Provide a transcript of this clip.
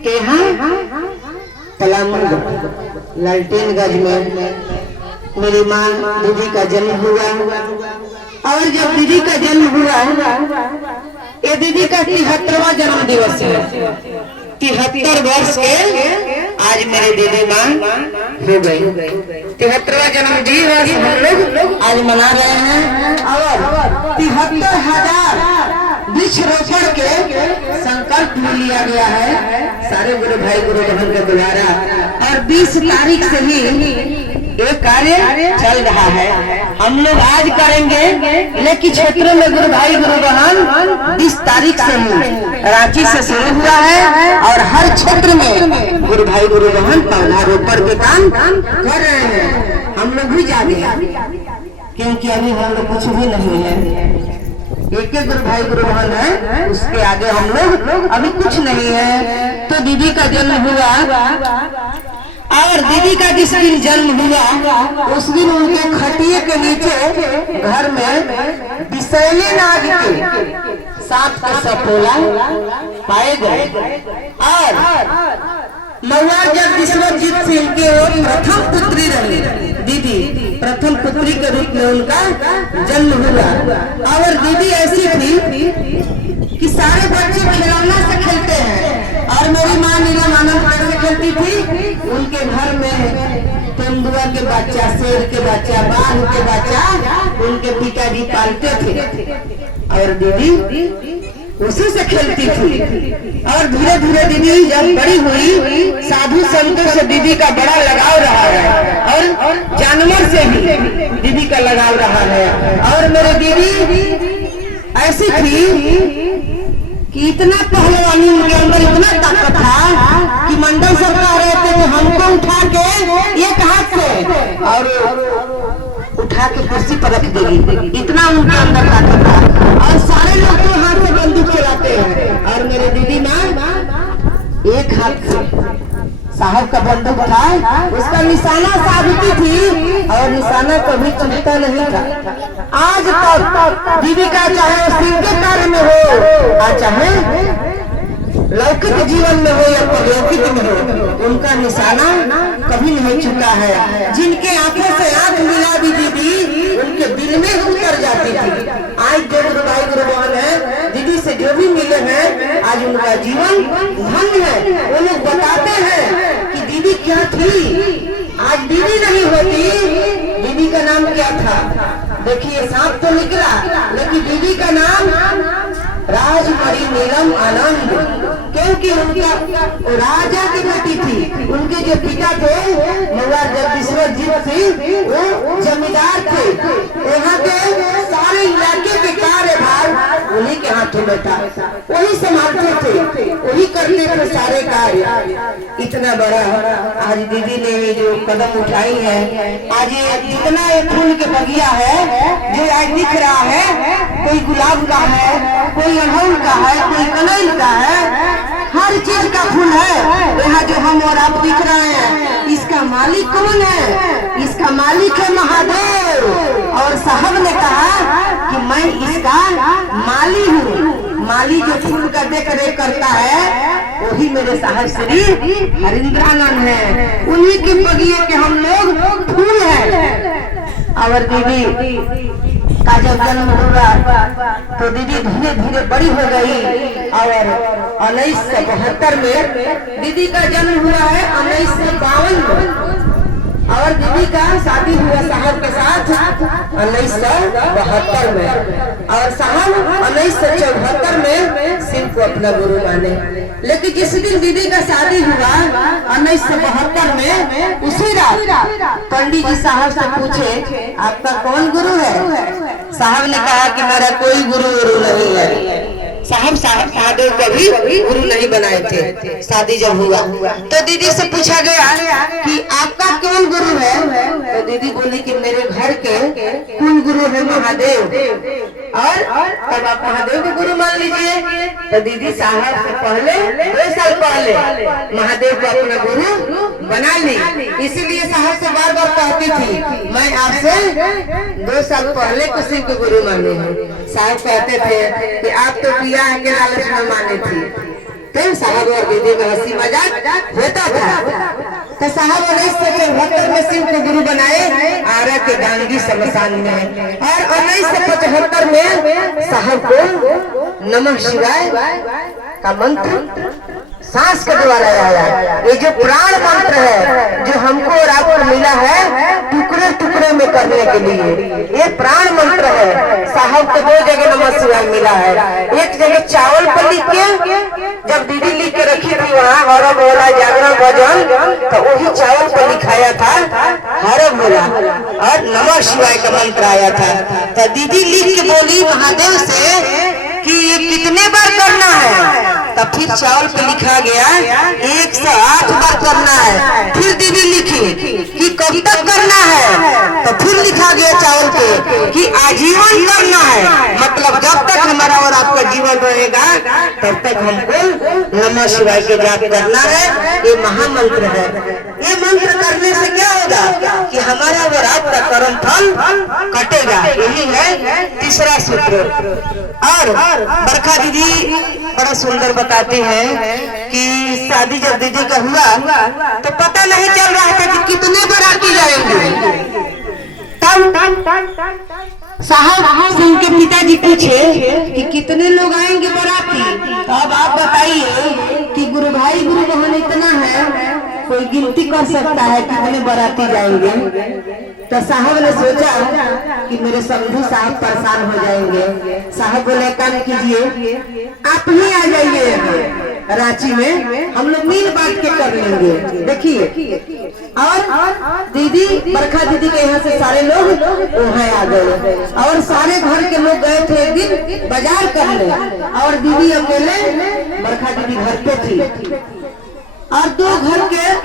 के यहाँ पलामू लालटेनगंज में मेरी माँ दीदी का जन्म हुआ। और जब दीदी का जन्म हुआ, ये दीदी का 73वां जन्म दिवस है। 73 वर्ष के आज मेरी दीदी माँ हो गई। 73वां जन्म दिवस हम लोग आज मना रहे हैं। और 73,000 वृक्षरोपण के संकल्प में लिया गया है सारे गुरु भाई गुरु बहन के द्वारा। और 20 तारीख से ही ये कार्य चल रहा है। हम लोग आज करेंगे, लेकिन क्षेत्र में गुरु भाई गुरु बहन 20 तारीख से ही रांची से शुरू हुआ है। और हर क्षेत्र में गुरु भाई गुरु बहन पौधारोपण के काम कर रहे हैं। हम लोग भी जा रहे हैं, क्योंकि अभी हम लोग कुछ भी नहीं है। एक गुरु भाई गुरु बहन है, उसके आगे हम लोग अभी कुछ नहीं है। तो दीदी का जन्म हुआ, और दीदी का जिस दिन जन्म हुआ उस दिन उनके खटिए के नीचे घर में विषैले नाग के 7 का सपोला पाए गए। और महुआ जगदीश्वरजीत सिंह के वो प्रथम पुत्री रही दीदी, प्रथम पुत्री के रूप में उनका जन्म हुआ। और दीदी ऐसी थी कि सारे बच्चे खिलौना से खेलते हैं, और मेरी माँ नीलम आनंद कैसे खेलती थी। उनके घर में तेंदुआ के बच्चा, शेर के बच्चा, बाघ के बच्चा उनके पिताजी पालते थे, और दीदी उसी से खेलती थी। और धीरे धीरे दीदी जब बड़ी हुई, साधु संतों से दीदी का बड़ा लगाव रहा है, और जानवर से भी दीदी का लगाव रहा है। और मेरे दीदी ऐसी थी कि इतना पहलवानी उनके अंदर इतना ताकत था कि मंडल सब कह रहे थे कि हमको उठा के एक हाथ से और उठा के कुर्सी पर रख देगी, इतना उनके अंदर ताकत था। और सारे लोग तो हाथ से बंदूक चलाते हैं, और मेरे दीदी माँ एक हाथ से साहब का बंदूक था, उसका निशाना साधती थी, और निशाना कभी चूकता नहीं था। आज तक दीदी का चाहे सिंह के कार्य में हो, चाहे लौकिक जीवन में हो या परलौकिक में हो, उनका निशाना कभी नहीं चुका है। जिनके आंखों से आंख मिला दी दीदी, उनके दिल में उतर जाती थी। आज जो गुरु भाई गुरु बहन है, दीदी से जो भी मिले हैं, आज उनका जीवन धन्य है। वो लोग बताते हैं कि दीदी क्या थी। आज दीदी नहीं होती, दीदी का नाम क्या था? देखिए सांप तो निकला, लेकिन दीदी का नाम राजमणि नीलम आनंद, क्योंकि उनका राजा की बेटी थी। उनके जो पिता थे महुआ जगदीश्वरजीत सिंह, वो जमींदार थे। यहाँ के सारे इलाके के कार्यभार उन्हीं के हाथों में था, वही संभालते थे, वही करते थे सारे कार्य। इतना बड़ा आज दीदी ने जो कदम उठाई है, आज ये जितना एक फूल के बगिया है जो आज दिख रहा है, कोई गुलाब का है, कोई अड़हुल का है, कोई कनैल का है, हर चीज का फूल है। यहाँ जो हम और आप दिख रहे हैं, इसका मालिक कौन है? इसका मालिक है महादेव। और साहब ने कहा कि मैं इसका माली हूँ। माली जो फूल का देख रेख करता है, वही मेरे साहब श्री हरिंद्रानंद है। उन्हीं के बगिए के हम लोग फूल हैं। और दीदी का जब जन्म हुआ तो दीदी धीरे धीरे बड़ी हो गई। और 1972 में दीदी का जन्म हुआ है, 1952 में। और दीदी का शादी हुआ साहब के साथ 1972 में। और साहब 1974 में सिंह को अपना गुरु माने। लेकिन जिस दिन दीदी का शादी हुआ 1972 में, उसी रात पंडित जी साहब से पूछे आपका कौन गुरु है? साहब ने कहा कि मेरा कोई गुरु नहीं है। साहब महादेव कभी गुरु नहीं बनाए थे। शादी जब हुआ तो दीदी से पूछा गया कि आपका कौन गुरु है? तो दीदी बोली कि मेरे घर के कुल गुरु है महादेव, और तब आप महादेव को गुरु मान लीजिए। तो दीदी साहब से पहले 2 साल पहले महादेव को अपना गुरु बना ली। इसीलिए साहब से बार बार कहती थी मैं आपसे 2 साल पहले किसी को गुरु मानी हूँ। साहब कहते थे कि आप तो पिया के लालच में माने थी, तो साहब और दीदी में हंसी मजाक होता था। तो साहब 1974 में सिंह को गुरु बनाए आरा के गांधी शमशान में, और 1975 में साहब को नमः शिवाय का मंत्र सांस के द्वारा आया। ये जो प्राण मंत्र है जो हमको और आपको मिला है टुकड़े टुकड़े में करने के लिए, ये प्राण मंत्र है। साहब को 2 जगह नमः शिवाय मिला है। एक जगह चावल पर लिख के, जब दीदी लिख के रखी थी वहाँ हर भोला जागरण भजन, तो वही चावल पर लिखाया था हर भोला और नमः शिवाय का मंत्र आया था। तो दीदी लिख के बोली महादेव से कि ये कितने बार करना है, तब फिर चावल पे लिखा गया 108 बार करना है। फिर दीदी लिखी कि कब तक करना है, तो फिर लिखा गया चावल पे कि आजीवन करना है, मतलब जब तक हमारा और आपका जीवन रहेगा तब तक हमको नमः शिवाय के जाप करना है। ये महामंत्र है। ये मंत्र करने से क्या होगा कि हमारा और आपका कर्म फल कटेगा। यही है तीसरा सूत्र। और बरखा दीदी बड़ा सुंदर बताती है कि शादी जब दीदी का हुआ तो पता नहीं चल रहा था कि कितने बाराती जाएंगे। तब साहब से उनके पिताजी पूछे कि कितने लोग आएंगे बाराती। तो अब आप बताइए कि गुरु भाई गुरु बहन इतना है, कोई गिनती कर सकता है कितने बाराती जाएंगे। तो साहब ने सोचा कि मेरे समझू साहब परेशान हो जाएंगे। साहब बोले काम कीजिए, आप ही आ जाइए रांची में, हम लोग मिल बांट के कर लेंगे। देखिए, और दीदी बरखा दीदी के यहाँ से सारे लोग वहाँ आ गए, और सारे घर के लोग गए थे एक दिन बाजार करने, और दीदी अकेले बरखा दीदी घर पे थी, और 2 घर के